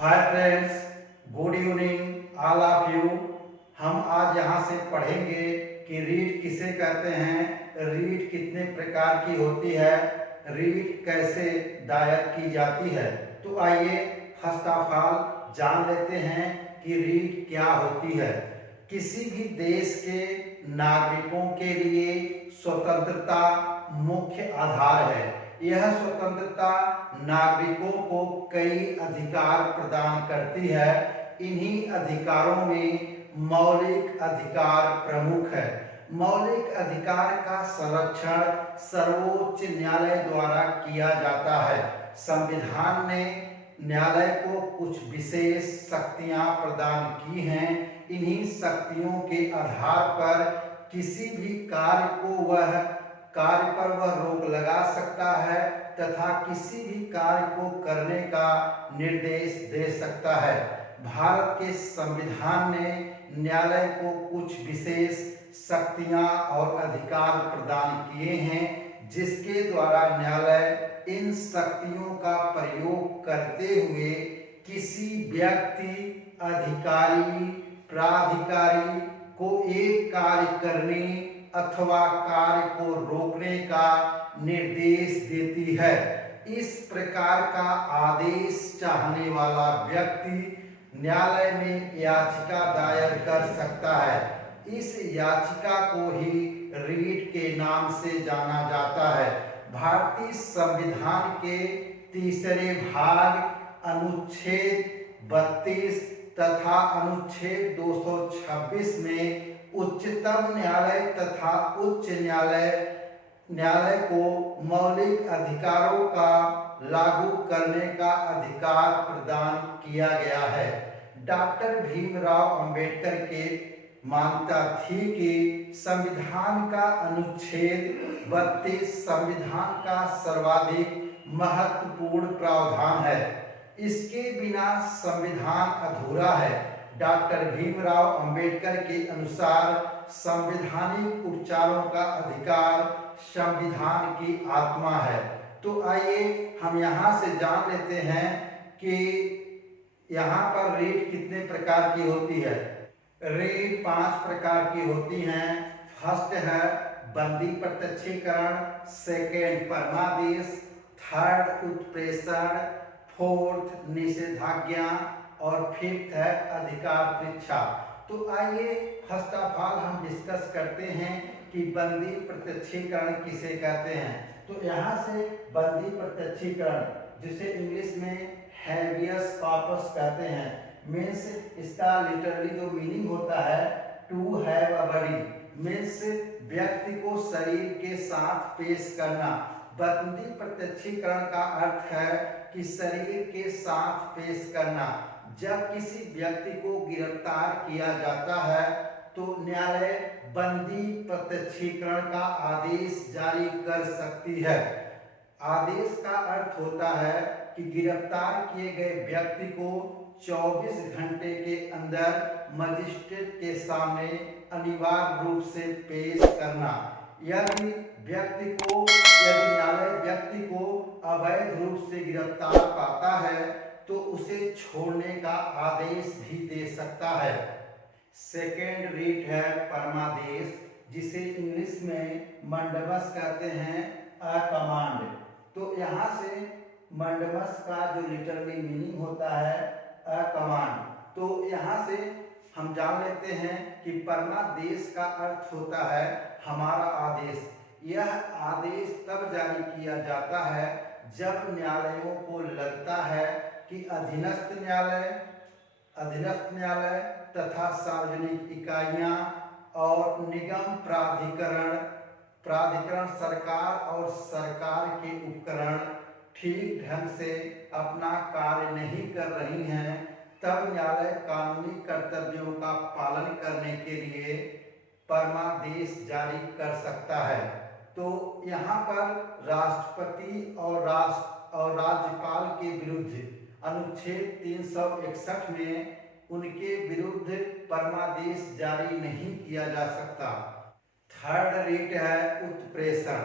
Hi friends, good evening all of you. हम आज यहाँ से पढ़ेंगे कि रीट किसे कहते हैं, रीट कितने प्रकार की होती है, रीट कैसे दायर की जाती है। तो आइए फर्स्ट ऑफ ऑल जान लेते हैं कि रीट क्या होती है। किसी भी देश के नागरिकों के लिए स्वतंत्रता मुख्य आधार है। यह स्वतंत्रता नागरिकों को कई अधिकार प्रदान करती है। इन्हीं अधिकारों में मौलिक अधिकार प्रमुख है। मौलिक अधिकार का संरक्षण सर्वोच्च न्यायालय द्वारा किया जाता है। संविधान ने न्यायालय को कुछ विशेष शक्तियां प्रदान की हैं। इन्हीं शक्तियों के आधार पर किसी भी कार्य पर वह रोक लगा सकता है तथा किसी भी कार्य को करने का निर्देश दे सकता है। भारत के संविधान ने न्यायालय को कुछ विशेष शक्तियां और अधिकार प्रदान किए हैं, जिसके द्वारा न्यायालय इन शक्तियों का प्रयोग करते हुए किसी व्यक्ति, अधिकारी, प्राधिकारी को एक कार्य करने अथवा कार्य को रोकने का निर्देश देती है। इस प्रकार का आदेश चाहने वाला व्यक्ति न्यायालय में याचिका दायर कर सकता है। इस याचिका को ही रीट के नाम से जाना जाता है। भारतीय संविधान के तीसरे भाग अनुच्छेद 32 तथा अनुच्छेद 226 में उच्चतम न्यायालय तथा उच्च न्यायालय को मौलिक अधिकारों का लागू करने का अधिकार प्रदान किया गया है। डॉक्टर भीमराव अंबेडकर के मान्यता थी कि संविधान का अनुच्छेद 32 संविधान का सर्वाधिक महत्वपूर्ण प्रावधान है। इसके बिना संविधान अधूरा है। डॉक्टर भीमराव अंबेडकर के अनुसार संवैधानिक उपचारों का अधिकार संविधान की आत्मा है। तो आइए हम यहाँ से जान लेते हैं कि यहाँ पर रीट कितने प्रकार की होती है। रीट 5 प्रकार की होती हैं। फर्स्ट है बंदी प्रत्यक्षीकरण, सेकेंड परमादेश, थर्ड उत्प्रेषण, फोर्थ निषेधाज्ञा और फिफ्थ है अधिकार परीक्षा। तो आइए फर्स्ट ऑफ ऑल हम डिस्कस करते हैं कि बंदी प्रत्यक्षीकरण किसे कहते हैं। तो यहाँ से बंदी प्रत्यक्षीकरण, जिसे इंग्लिश में हैबियस कॉर्पस कहते हैं, मीन्स इसका लिटरली जो मीनिंग होता है to have a body, means व्यक्ति को शरीर के साथ पेश करना। बंदी प्रत्यक्षीकरण का अर्थ है कि शरीर के साथ पेश करना। जब किसी व्यक्ति को गिरफ्तार किया जाता है तो न्यायालय बंदी प्रत्यक्षीकरण का आदेश जारी कर सकती है। आदेश का अर्थ होता है कि गिरफ्तार किए गए व्यक्ति को 24 घंटे के अंदर मजिस्ट्रेट के सामने अनिवार्य रूप से पेश करना। यदि न्यायालय व्यक्ति को अवैध रूप से गिरफ्तार पाता है तो उसे छोड़ने का आदेश भी दे सकता है। सेकेंड रीट है परमादेश, जिसे इंग्लिश में मंडबस कहते हैं, अ कमांड। तो यहाँ से मंडबस का जो लिटरली मीनिंग होता है अ कमांड। तो यहाँ से हम जान लेते हैं कि परमादेश का अर्थ होता है हमारा आदेश। यह आदेश तब जारी किया जाता है जब न्यायालयों को लगता है कि अधीनस्थ न्यायालय तथा सार्वजनिक इकाइयां और निगम प्राधिकरण सरकार और सरकार के उपकरण ठीक ढंग से अपना कार्य नहीं कर रही हैं, तब न्यायालय कानूनी कर्तव्यों का पालन करने के लिए परमादेश जारी कर सकता है। तो यहाँ पर राष्ट्रपति और राज्यपाल के विरुद्ध अनुच्छेद 361 में उनके विरुद्ध परमादेश जारी नहीं किया जा सकता। थर्ड रीट है उत्प्रेषण।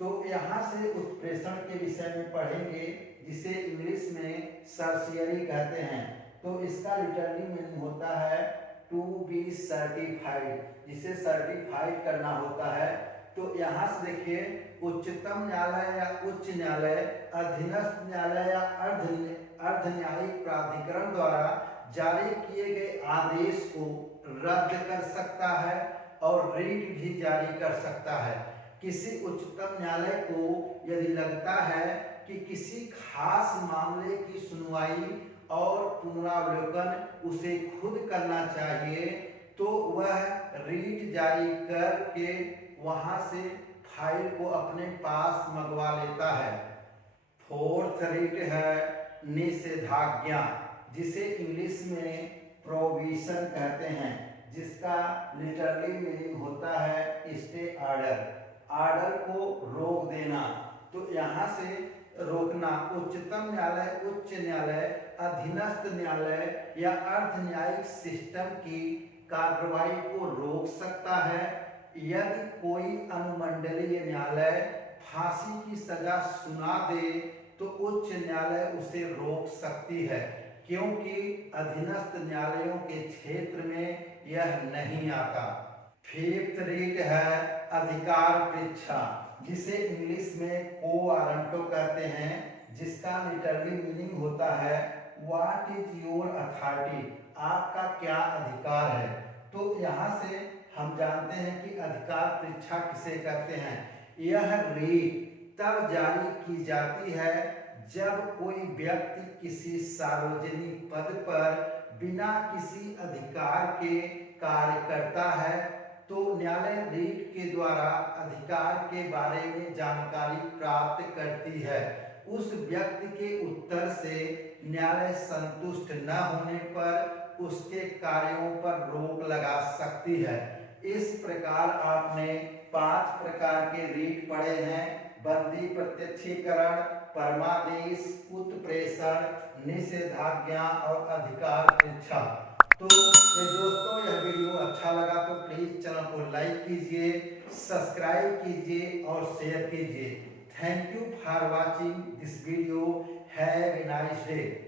तो यहाँ से उत्प्रेषण के विषय में पढ़ेंगे, जिसे इंग्लिश में सर्सियरी कहते हैं। तो इसका लिटरली मीनिंग होता है टू बी सर्टिफाइड, जिसे सर्टिफाइड करना होता है। तो यहाँ से देखिए, उच्चतम न्यायालय या उच्च न्यायालय, अधीनस्थ न्यायालय या अर्ध न्यायिक प्राधिकरण द्वारा जारी किए गए आदेश को रद्द कर सकता है और रीट भी जारी कर सकता है। किसी उच्चतम न्यायालय को यदि लगता है कि किसी खास मामले की सुनवाई और पुनरावलोकन उसे खुद करना चाहिए, तो वह रीट जारी करके वहां से फाइल को अपने पास मंगवा लेता है। फोर्थ रीट है निषेधाज्ञा, जिसे इंग्लिश में प्रोविजन कहते हैं, जिसका लिटरली मीनिंग होता है स्टे ऑर्डर, ऑर्डर को रोक देना। तो यहाँ से रोकना, उच्चतम न्यायालय, उच्च न्यायालय, अधीनस्थ न्यायालय या अर्ध न्यायिक सिस्टम की कार्रवाई को रोक सकता है। यदि कोई अनुमंडलीय न्यायालय फांसी की सजा सुना दे तो उच्च न्यायालय उसे रोक सकती है, क्योंकि अधीनस्थ न्यायालयों के क्षेत्र में यह नहीं आता। फिफ्थ रीट है अधिकार परीक्षा, जिसे इंग्लिश में कोवारंटो कहते हैं, जिसका लिटरली मीनिंग होता है व्हाट इज योर अथॉरिटी, आपका क्या अधिकार है। तो यहाँ से हम जानते हैं कि अधिकार परीक्षा किसे कहते हैं। यह रीट तब जारी की जाती है जब कोई व्यक्ति किसी सार्वजनिक पद पर बिना किसी अधिकार के कार्य करता है, तो न्यायालय रीट के द्वारा अधिकार के बारे में जानकारी प्राप्त करती है। उस व्यक्ति के उत्तर से न्यायालय संतुष्ट न होने पर उसके कार्यों पर रोक लगा सकती है। इस प्रकार आपने 5 प्रकार के रीट पढ़े हैं: बंदी प्रत्यक्षीकरण, परमादेश, उत्प्रेषण, निषेधाज्ञा और अधिकार परीक्षा। तो दोस्तों, यह वीडियो अच्छा लगा तो प्लीज चैनल को लाइक कीजिए, सब्सक्राइब कीजिए और शेयर कीजिए। Thank you for watching this video. Have a nice day.